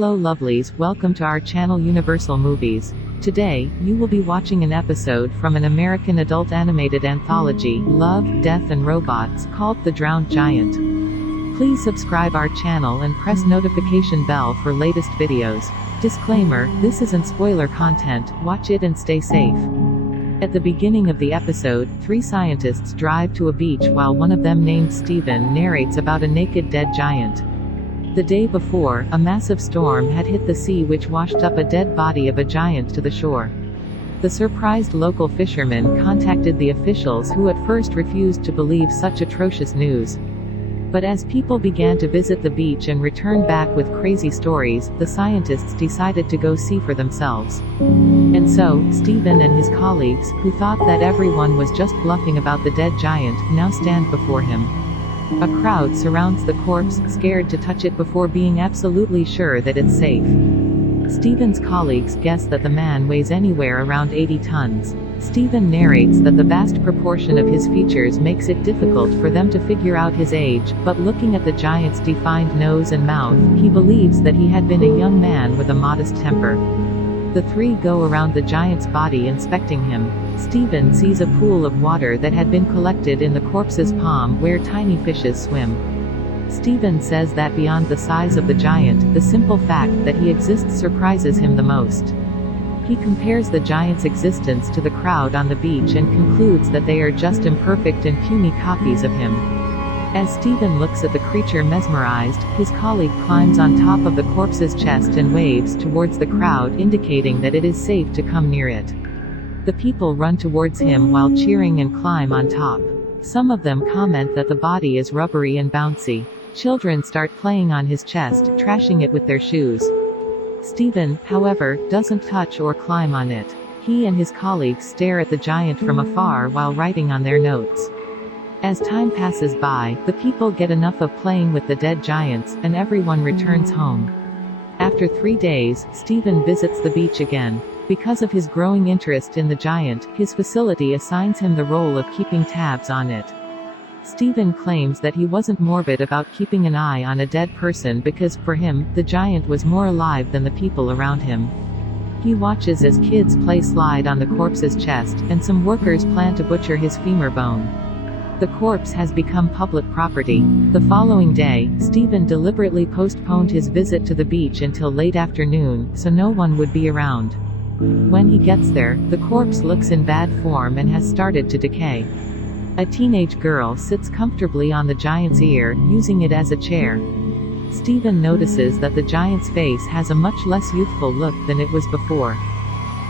Hello lovelies, welcome to our channel Universal Movies. Today, you will be watching an episode from an American adult animated anthology, Love, Death and Robots, called The Drowned Giant. Please subscribe our channel and press notification bell for latest videos. Disclaimer, this isn't spoiler content, watch it and stay safe. At the beginning of the episode, three scientists drive to a beach while one of them named Steven narrates about a naked dead giant. The day before, a massive storm had hit the sea which washed up a dead body of a giant to the shore. The surprised local fishermen contacted the officials who at first refused to believe such atrocious news. But as people began to visit the beach and return back with crazy stories, the scientists decided to go see for themselves. And so, Steven and his colleagues, who thought that everyone was just bluffing about the dead giant, now stand before him. A crowd surrounds the corpse, scared to touch it before being absolutely sure that it's safe. Steven's colleagues guess that the man weighs anywhere around 80 tons. Steven narrates that the vast proportion of his features makes it difficult for them to figure out his age, but looking at the giant's defined nose and mouth, he believes that he had been a young man with a modest temper. The three go around the giant's body inspecting him. Steven sees a pool of water that had been collected in the corpse's palm where tiny fishes swim. Steven says that beyond the size of the giant, the simple fact that he exists surprises him the most. He compares the giant's existence to the crowd on the beach and concludes that they are just imperfect and puny copies of him. As Steven looks at the creature mesmerized, his colleague climbs on top of the corpse's chest and waves towards the crowd, indicating that it is safe to come near it. The people run towards him while cheering and climb on top. Some of them comment that the body is rubbery and bouncy. Children start playing on his chest, trashing it with their shoes. Steven, however, doesn't touch or climb on it. He and his colleagues stare at the giant from afar while writing on their notes. As time passes by, the people get enough of playing with the dead giants, and everyone returns home. After 3 days, Steven visits the beach again. Because of his growing interest in the giant, his facility assigns him the role of keeping tabs on it. Steven claims that he wasn't morbid about keeping an eye on a dead person because, for him, the giant was more alive than the people around him. He watches as kids play slide on the corpse's chest, and some workers plan to butcher his femur bone. The corpse has become public property. The following day, Steven deliberately postponed his visit to the beach until late afternoon, so no one would be around. When he gets there, the corpse looks in bad form and has started to decay. A teenage girl sits comfortably on the giant's ear, using it as a chair. Steven notices that the giant's face has a much less youthful look than it was before.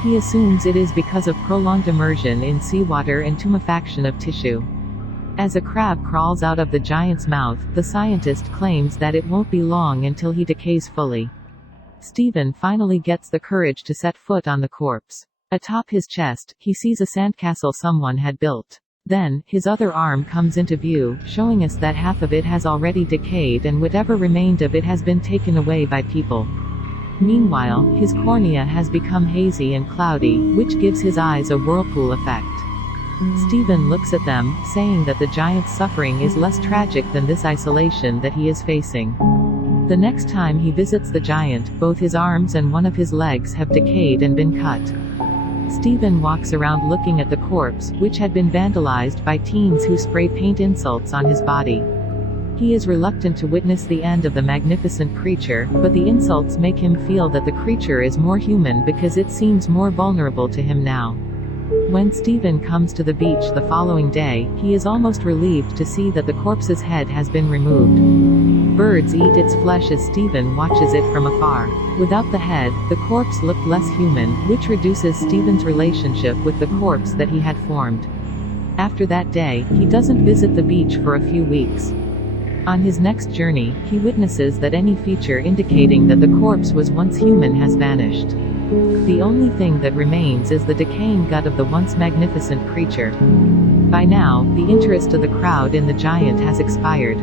He assumes it is because of prolonged immersion in seawater and tumefaction of tissue. As a crab crawls out of the giant's mouth, the scientist claims that it won't be long until he decays fully. Steven finally gets the courage to set foot on the corpse. Atop his chest, he sees a sandcastle someone had built. Then, his other arm comes into view, showing us that half of it has already decayed and whatever remained of it has been taken away by people. Meanwhile, his cornea has become hazy and cloudy, which gives his eyes a whirlpool effect. Steven looks at them, saying that the giant's suffering is less tragic than this isolation that he is facing. The next time he visits the giant, both his arms and one of his legs have decayed and been cut. Steven walks around looking at the corpse, which had been vandalized by teens who spray paint insults on his body. He is reluctant to witness the end of the magnificent creature, but the insults make him feel that the creature is more human because it seems more vulnerable to him now. When Steven comes to the beach the following day, he is almost relieved to see that the corpse's head has been removed. Birds eat its flesh as Steven watches it from afar. Without the head, the corpse looked less human, which reduces Steven's relationship with the corpse that he had formed. After that day, he doesn't visit the beach for a few weeks. On his next journey, he witnesses that any feature indicating that the corpse was once human has vanished. The only thing that remains is the decaying gut of the once magnificent creature. By now, the interest of the crowd in the giant has expired.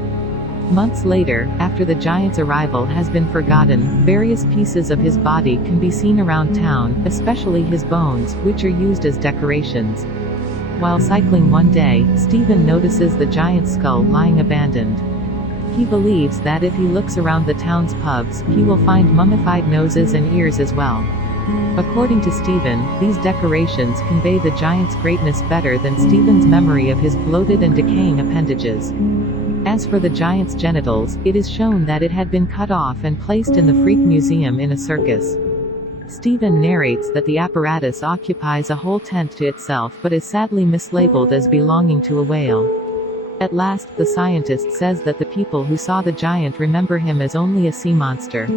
Months later, after the giant's arrival has been forgotten, various pieces of his body can be seen around town, especially his bones, which are used as decorations. While cycling one day, Steven notices the giant's skull lying abandoned. He believes that if he looks around the town's pubs, he will find mummified noses and ears as well. According to Stephen, these decorations convey the giant's greatness better than Stephen's memory of his bloated and decaying appendages. As for the giant's genitals, it is shown that it had been cut off and placed in the Freak Museum in a circus. Stephen narrates that the apparatus occupies a whole tent to itself but is sadly mislabeled as belonging to a whale. At last, the scientist says that the people who saw the giant remember him as only a sea monster.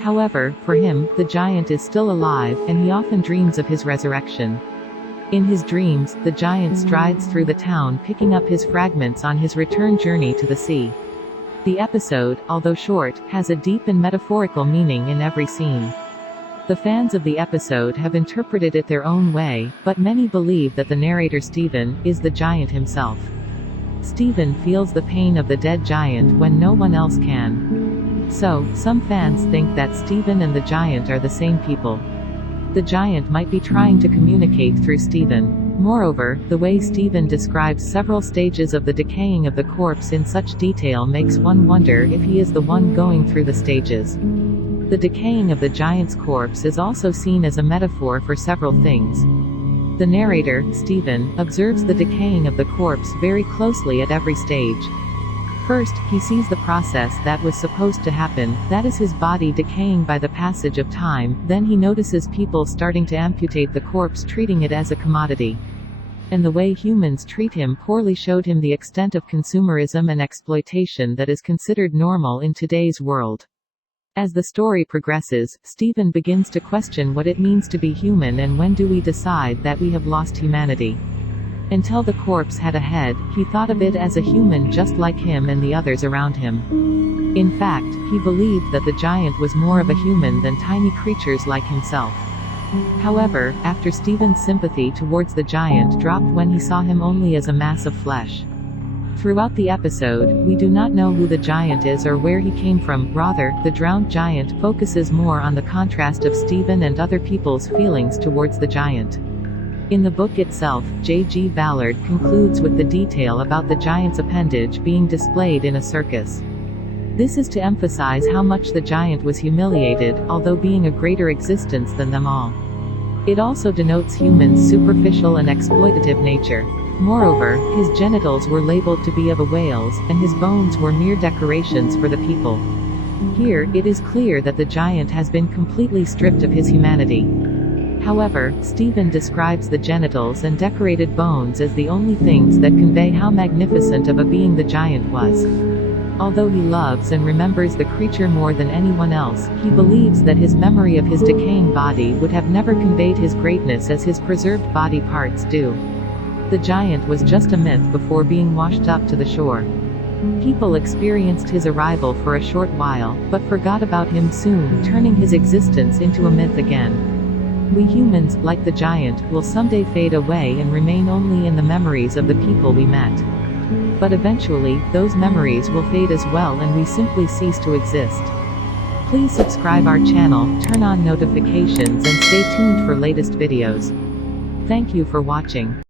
However, for him, the giant is still alive, and he often dreams of his resurrection. In his dreams, the giant strides through the town picking up his fragments on his return journey to the sea. The episode, although short, has a deep and metaphorical meaning in every scene. The fans of the episode have interpreted it their own way, but many believe that the narrator Stephen is the giant himself. Stephen feels the pain of the dead giant when no one else can. So, some fans think that Stephen and the giant are the same people. The giant might be trying to communicate through Stephen. Moreover, the way Stephen describes several stages of the decaying of the corpse in such detail makes one wonder if he is the one going through the stages. The decaying of the giant's corpse is also seen as a metaphor for several things. The narrator, Stephen, observes the decaying of the corpse very closely at every stage. First, he sees the process that was supposed to happen, that is his body decaying by the passage of time. Then he notices people starting to amputate the corpse, treating it as a commodity. And the way humans treat him poorly showed him the extent of consumerism and exploitation that is considered normal in today's world. As the story progresses, Stephen begins to question what it means to be human and when do we decide that we have lost humanity. Until the corpse had a head, he thought of it as a human just like him and the others around him. In fact, he believed that the giant was more of a human than tiny creatures like himself. However, after Stephen's sympathy towards the giant dropped when he saw him only as a mass of flesh. Throughout the episode, we do not know who the giant is or where he came from. Rather, the drowned giant focuses more on the contrast of Stephen and other people's feelings towards the giant. In the book itself, J.G. Ballard concludes with the detail about the giant's appendage being displayed in a circus. This is to emphasize how much the giant was humiliated, although being a greater existence than them all. It also denotes humans' superficial and exploitative nature. Moreover, his genitals were labeled to be of a whale's, and his bones were mere decorations for the people. Here, it is clear that the giant has been completely stripped of his humanity. However, Stephen describes the genitals and decorated bones as the only things that convey how magnificent of a being the giant was. Although he loves and remembers the creature more than anyone else, he believes that his memory of his decaying body would have never conveyed his greatness as his preserved body parts do. The giant was just a myth before being washed up to the shore. People experienced his arrival for a short while, but forgot about him soon, turning his existence into a myth again. We humans, like the giant, will someday fade away and remain only in the memories of the people we met. But eventually, those memories will fade as well and we simply cease to exist. Please subscribe our channel, turn on notifications and stay tuned for latest videos. Thank you for watching.